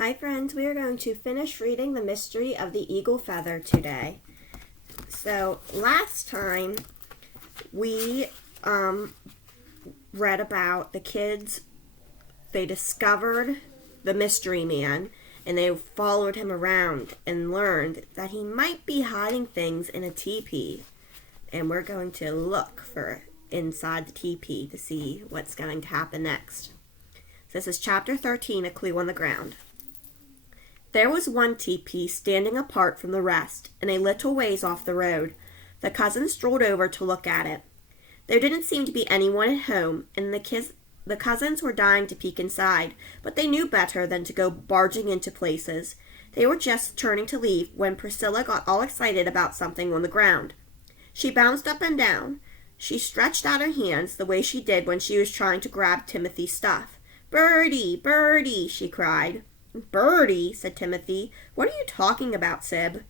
Hi friends, we are going to finish reading The Mystery of the Eagle Feather today. So last time we read about the kids. They discovered the mystery man and they followed him around and learned that he might be hiding things in a teepee. And we're going to look for inside the teepee to see what's going to happen next. So this is chapter 13, A Clue on the Ground. There was one teepee standing apart from the rest, and a little ways off the road. The cousins strolled over to look at it. There didn't seem to be anyone at home, and the cousins were dying to peek inside, but they knew better than to go barging into places. They were just turning to leave when Priscilla got all excited about something on the ground. She bounced up and down. She stretched out her hands the way she did when she was trying to grab Timothy's stuff. "Birdie, Birdie," she cried. "Birdie," said Timothy. "What are you talking about, Sib?"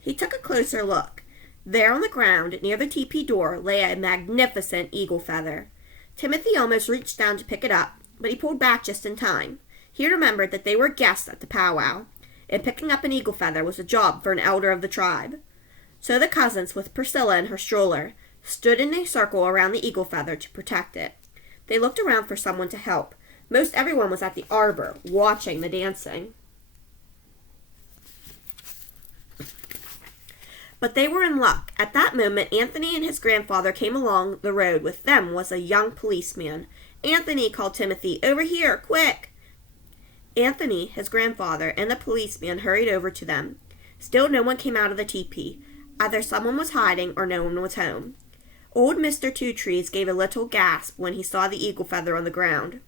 He took a closer look. There on the ground, near the teepee door, lay a magnificent eagle feather. Timothy almost reached down to pick it up, but he pulled back just in time. He remembered that they were guests at the powwow, and picking up an eagle feather was a job for an elder of the tribe. So the cousins, with Priscilla in her stroller, stood in a circle around the eagle feather to protect it. They looked around for someone to help. Most everyone was at the arbor, watching the dancing. But they were in luck. At that moment, Anthony and his grandfather came along the road. With them was a young policeman. "Anthony," called Timothy, "over here, quick!" Anthony, his grandfather, and the policeman hurried over to them. Still no one came out of the teepee. Either someone was hiding or no one was home. Old Mr. Two Trees gave a little gasp when he saw the eagle feather on the ground.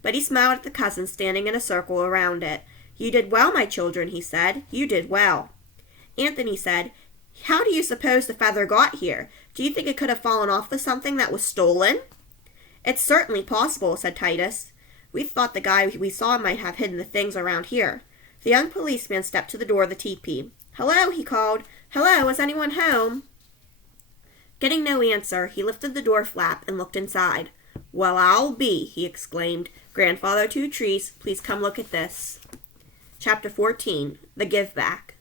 But he smiled at the cousins standing in a circle around it. "You did well, my children," he said. "You did well." Anthony said, "How do you suppose the feather got here? Do you think it could have fallen off of something that was stolen?" "It's certainly possible," said Titus. "We thought the guy we saw might have hidden the things around here." The young policeman stepped to the door of the teepee. "Hello," he called. "Hello, is anyone home?" Getting no answer, he lifted the door flap and looked inside. "Well, I'll be," he exclaimed. "Grandfather Two Trees, please come look at this." Chapter 14, The Give Back.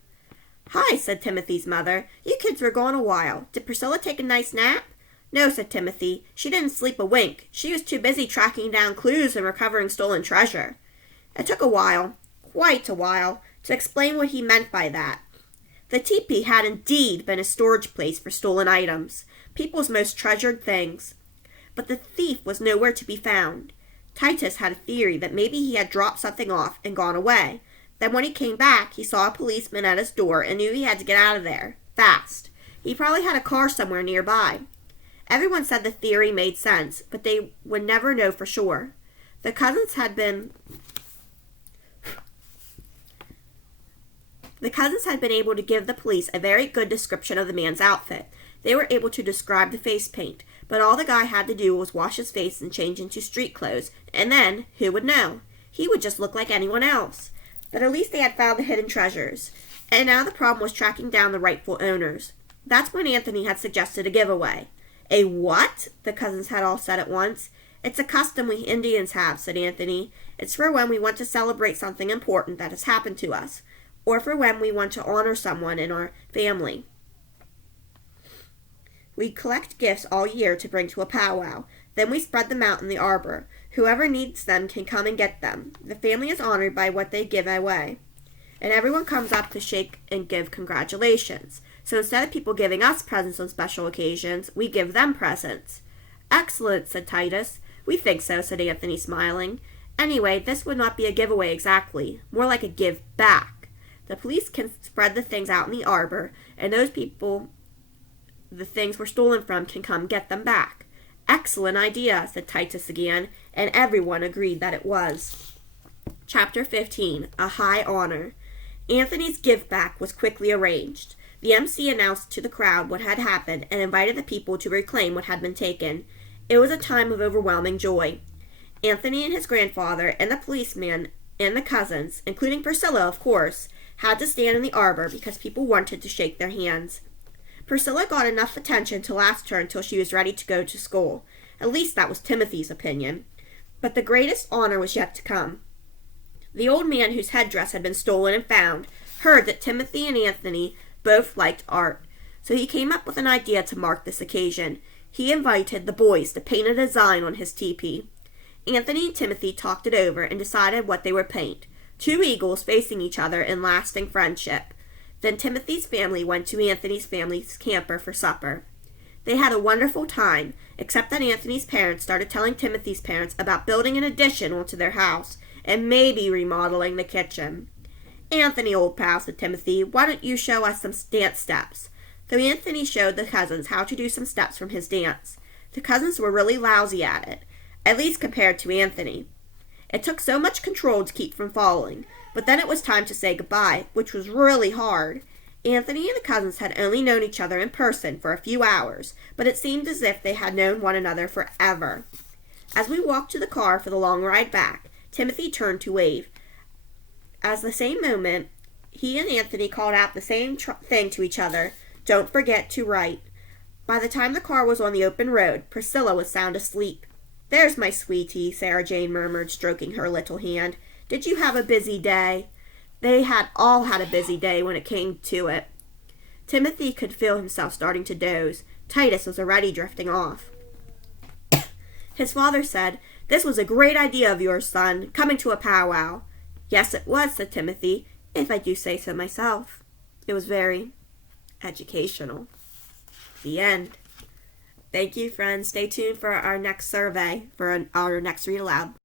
"Hi," said Timothy's mother. "You kids were gone a while. Did Priscilla take a nice nap?" "No," said Timothy. "She didn't sleep a wink. She was too busy tracking down clues and recovering stolen treasure." It took a while, quite a while, to explain what he meant by that. The teepee had indeed been a storage place for stolen items, people's most treasured things. But the thief was nowhere to be found. Titus had a theory that maybe he had dropped something off and gone away. Then when he came back, he saw a policeman at his door and knew he had to get out of there, fast. He probably had a car somewhere nearby. Everyone said the theory made sense, but they would never know for sure. The cousins had been able to give the police a very good description of the man's outfit. They were able to describe the face paint, but all the guy had to do was wash his face and change into street clothes, and then, who would know? He would just look like anyone else. But at least they had found the hidden treasures, and now the problem was tracking down the rightful owners. That's when Anthony had suggested a giveaway. "A what?" the cousins had all said at once. "It's a custom we Indians have," said Anthony. "It's for when we want to celebrate something important that has happened to us, or for when we want to honor someone in our family. We collect gifts all year to bring to a powwow. Then we spread them out in the arbor. Whoever needs them can come and get them. The family is honored by what they give away. And everyone comes up to shake and give congratulations. So instead of people giving us presents on special occasions, we give them presents." "Excellent," said Titus. "We think so," said Anthony, smiling. "Anyway, this would not be a giveaway exactly. More like a give back. The police can spread the things out in the arbor, and those people the things were stolen from can come get them back." "Excellent idea," said Titus again, and everyone agreed that it was. Chapter 15, A High Honor. Anthony's give back was quickly arranged. The MC announced to the crowd what had happened and invited the people to reclaim what had been taken. It was a time of overwhelming joy. Anthony and his grandfather and the policeman and the cousins, including Priscilla, of course, had to stand in the arbor because people wanted to shake their hands. Priscilla got enough attention to last her until she was ready to go to school. At least that was Timothy's opinion. But the greatest honor was yet to come. The old man whose headdress had been stolen and found heard that Timothy and Anthony both liked art, so he came up with an idea to mark this occasion. He invited the boys to paint a design on his teepee. Anthony and Timothy talked it over and decided what they would paint: 2 eagles facing each other in lasting friendship. Then Timothy's family went to Anthony's family's camper for supper. They had a wonderful time, except that Anthony's parents started telling Timothy's parents about building an addition onto their house and maybe remodeling the kitchen. "Anthony, old pal," said Timothy, "why don't you show us some dance steps?" So Anthony showed the cousins how to do some steps from his dance. The cousins were really lousy at it, at least compared to Anthony. It took so much control to keep from falling, but then it was time to say goodbye, which was really hard. Anthony and the cousins had only known each other in person for a few hours, but it seemed as if they had known one another forever. As we walked to the car for the long ride back, Timothy turned to wave. At the same moment, he and Anthony called out the same thing to each other: "Don't forget to write." By the time the car was on the open road, Priscilla was sound asleep. "There's my sweetie," Sarah Jane murmured, stroking her little hand. "Did you have a busy day?" They had all had a busy day when it came to it. Timothy could feel himself starting to doze. Titus was already drifting off. His father said, "This was a great idea of yours, son, coming to a powwow." "Yes, it was," said Timothy, "if I do say so myself. It was very educational." The end. Thank you, friends. Stay tuned for our next survey, for our next read aloud.